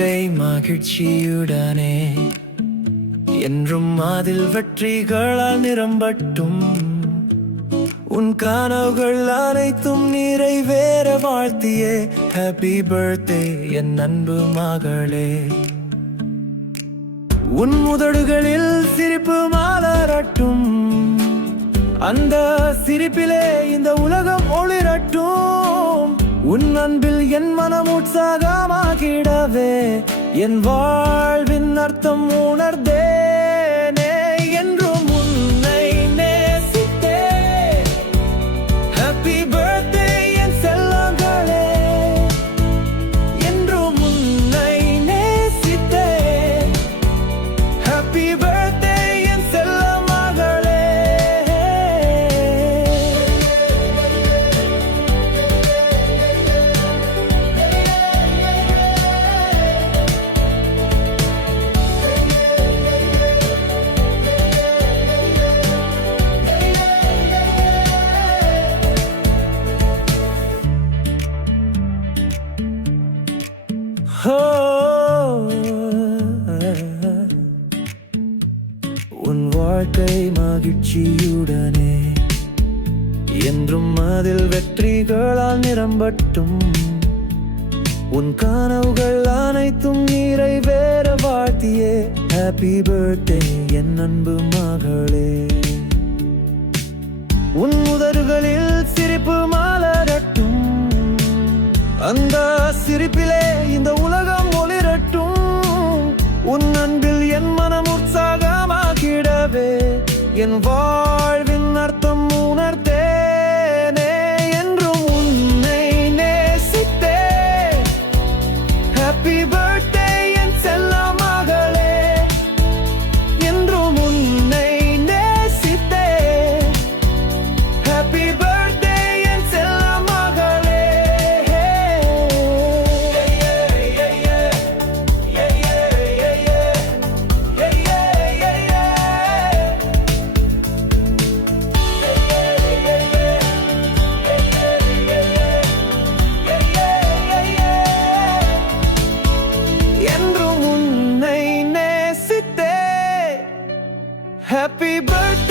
வாழ்க்கை மகிழ்ச்சியுடனே என்றும் அதில் வெற்றிகளால் நிரம்பட்டும். உன் கனவுகள் அனைத்தும் நிறைவேற வாழ்த்தியே. ஹாப்பி பர்த்டே என் அன்பு மகளே. உன் முதடுகளில் சிரிப்பு மலரட்டும். அந்த சிரிப்பிலே இந்த உலகம் ஒளிரட்டும். உன் அன்பில் என் மனம் உற்சாகமாகிடவே என் வாழ்வின் அர்த்தம் உணர்ந்தேனே. என்றும் உன்னை நேசித்தே. ஹாப்பி பர்த்டே என் செல்லங்களே. என்றும் உன்னை நேசித்தே. ஹாப்பி பர்த்டே என் செல்ல மகளே. உன் வாழ்க்கை மகிழ்ச்சியுடனே என்றும் அதில் வெற்றிகளால் நிரம்பட்டும். உன் கனவுகள் அனைத்தும் நிறைவேற வாழ்த்தியே. ஹாப்பி பர்த்டே என் அன்பு மகளே. உன் முதல்களில் சிரிப்பு மலரட்டும். அந்த சிரிப்பிலே இந்த உலகம் ஒளிரட்டும். உன் அன்பில் என் மனம் உற்சாகமாகிடவே என் வாழ்வின் அர்த்தம் உணர்ந்தேனே. என்றும் உன்னை நேசித்தே. ஹாப்பி பர்த்டே என் செல்ல மகளே. என்றும் உன்னை நேசித்தே. ஹாப்பி பர்த்டே என் செல்ல மகளே. Happy birthday.